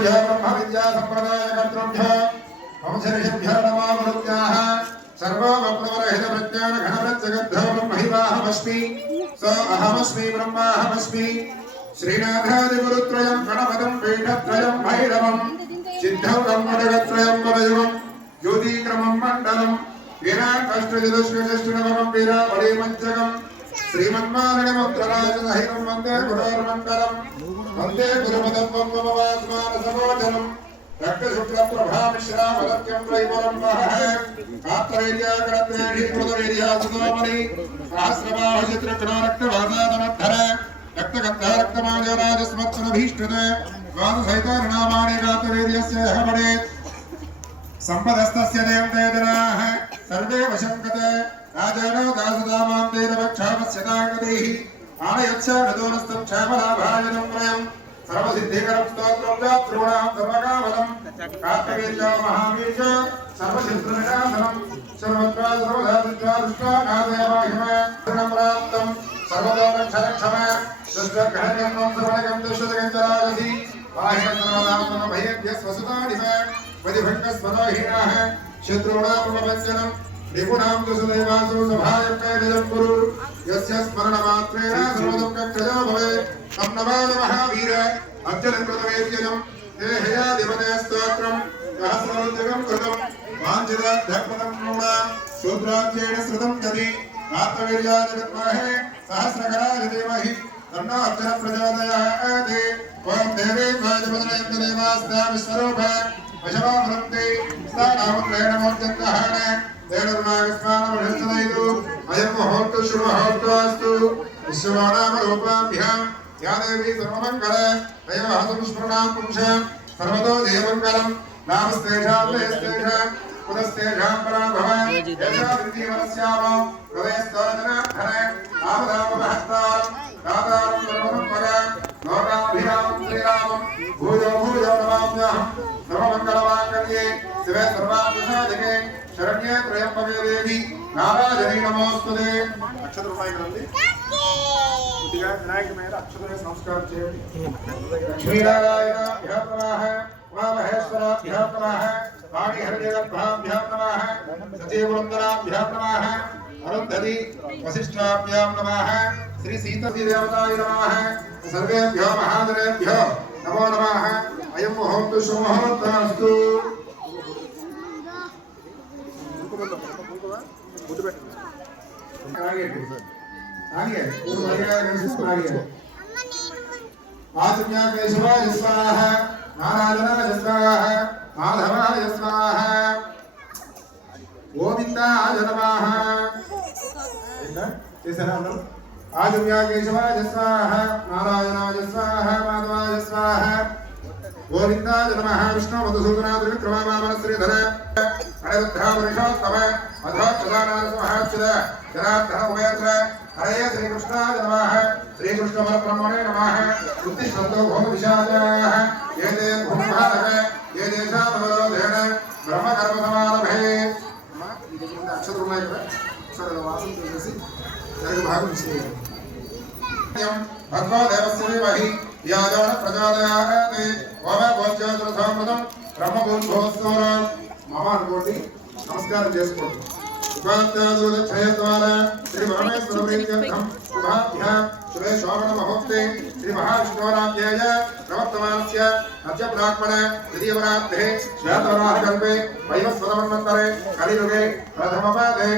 ब्रह्म विद्या संप्रदाय कर्तृभ्यो वंशऋषिभ्यो नमो गुरुभ्यः सर्वोपप्रवरहित प्रज्ञान घनवृत्तगद्धो ब्रह्मैवाहमस्मि स अहमस्मि ब्रह्माहमस्मि श्रीनाथादिगुरुत्रयं गणपतिं पीठत्रयं भैरवं सिद्धौकं मदगत्रयं वदयुगं ज्योतिक्रमं मण्डलं वीराकष्टचतुष्कचतुष्टनवमं वीरावलीमञ्चकं श्रीमन्मारणिमुद्रराजसहितं वन्दे गुरोर्मण्डलं वन्दे गुरुपदत्वमवास्मानसमोचनं रक्तशुक्लप्रभामिश्रामदत्यं त्रैपुरं वहः कात्रवेर्याकरत्रेणीकृतवेर्यासुतोमणि सहस्रबाहुचित्रकणारक्तवासादमद्धर रक्तगन्धारक्तमाजराजस्मत्सुरभीष्टते द्वादशैतारनामानि कात्रवेर्यस्य हवणे सम्पदस्तस्य देवते जनाः सर्वे वशङ्कते राजानो दासदामां तेनवक्षापस्यताङ्गदैः आनयच्छागतोनस्तं क्षामलाभायनं वयं सर्वसिद्धिकरं स्तोत्रं जातॄणां सर्वकामदं कार्तवीर्य महावीर्य सर्वशस्त्रनिनाशनं सर्वत्रा सर्वदा सिद्ध्वा दृष्ट्वा नादयमाहिमं प्राप्तं सर्वतो रक्षरक्षम दुष्टग्रहजन्मं सर्वणकं दुष्टजगञ्जराजसि बाह्यं सर्वदा सर्वभयेभ्यः स्वसुतानिव वदिभङ्गस्वतोहीनाः शत्रूणां निपुणां दुसुदेवासु सभायं कैलजं कुरु यस्य स्मरणमात्रेण सर्वदुःखक्षयो भवेत् तं नमामि महावीर अत्यलङ्कृतवेद्यजं हे हयाधिपते स्तोत्रं सहस्रोद्यगं कृतं वाञ्छितार्थप्रदं नूना शूद्राख्येण श्रुतं यदि कार्तवीर्याय विद्महे सहस्रकराय धीमहि तन्नो अर्जुनः प्रचोदयात् ॐ देवी वाजपदनयन्तदेवास्ता विश्वरूप वशमाभ्रन्ति स्थानामुद्रेण मोद्यन्तहाण तेनर्मागस्मानमभिषस्तनैतु अयं मुहूर्तः शुभमुहूर्तोऽस्तु विश्वमानामरूपाभ्यां या देवी सर्वमङ्गल अयमहसंस्मरणां पुंस सर्वतो जयमङ्गलं नामस्तेषां लयस्तेषां पुनस्तेषां पराभव यशा वृद्धिवरस्याम हृदयस्तोजनार्थन आमदामहस्तां दातारं सर्वसम्पद लोकाभिरामं श्रीरामं भूयो भूयो नमाम्यहं सर्वमङ्गलमाङ्गल्ये शिवे सर्वार्थसाधके शरण्ये त्र्यंबके देवी नारायणी नमोस्तुते अक्षर रूपायकरंడి కొద్దిగా వినాయక మీద అక్షర సంస్కారం చేయండి శ్రీనారాయణ ధ్యానమః ఉమామహేశ్వర ధ్యానమః వాణి హరిదేవభ్యాం నమః సతీవృందరాం ధ్యానమః అరుంధతి వశిష్ఠాభ్యాం నమః శ్రీ సీతాదేవి దేవతాయ నమః సర్వేభ్యో మహాదేవేభ్యో నమో నమః అయం ముహూర్త శుభముహూర్తస్తు आत्म्याग्ने शिवाय स्वाहा नारायणाय स्वाहा माधवाय स्वाहा गोविंदाय नमः आत्म्याग्ने शिवाय स्वाहा नारायणाय स्वाहा माधवाय स्वाहा गोविंदाय नमः विष्णु मधुसूदनाद्रि विक्रमावामन श्रीधर अनिरुद्धावरिषोत्तम अधोक्षदानाद समहाच्युत जनार्दन उभयत्र हरे श्री कृष्णाय नमः श्री कृष्ण परब्रह्मणे नमः बुद्धिश्वतो भूमविशालाः ये ते भूमभारः ये देशावरोधेन ब्रह्मकर्म समारभे अक्षररूपाय वासं చేసి తెలుగు భాగం చేయండి భగవో దేవస్య విమహి యాదోన ప్రచోదయాత్ ఓమ భోజ్యోతురథోమృతం బ్రహ్మభూర్భువస్సోరం మమ అనుకోండి నమస్కారం చేసుకోండి उपात्यादुदक्षयद्वारा श्री परमेश्वर प्रीत्यर्थं शुभाभ्यां शुभे शोभन मुहूर्ते श्री महाविष्णुराज्ञाय प्रवर्तमानस्य अद्य ब्राह्मण द्वितीयवरात्रे श्वेतवराहकल्पे वैवस्वतमन्वन्तरे कलियुगे प्रथमपादे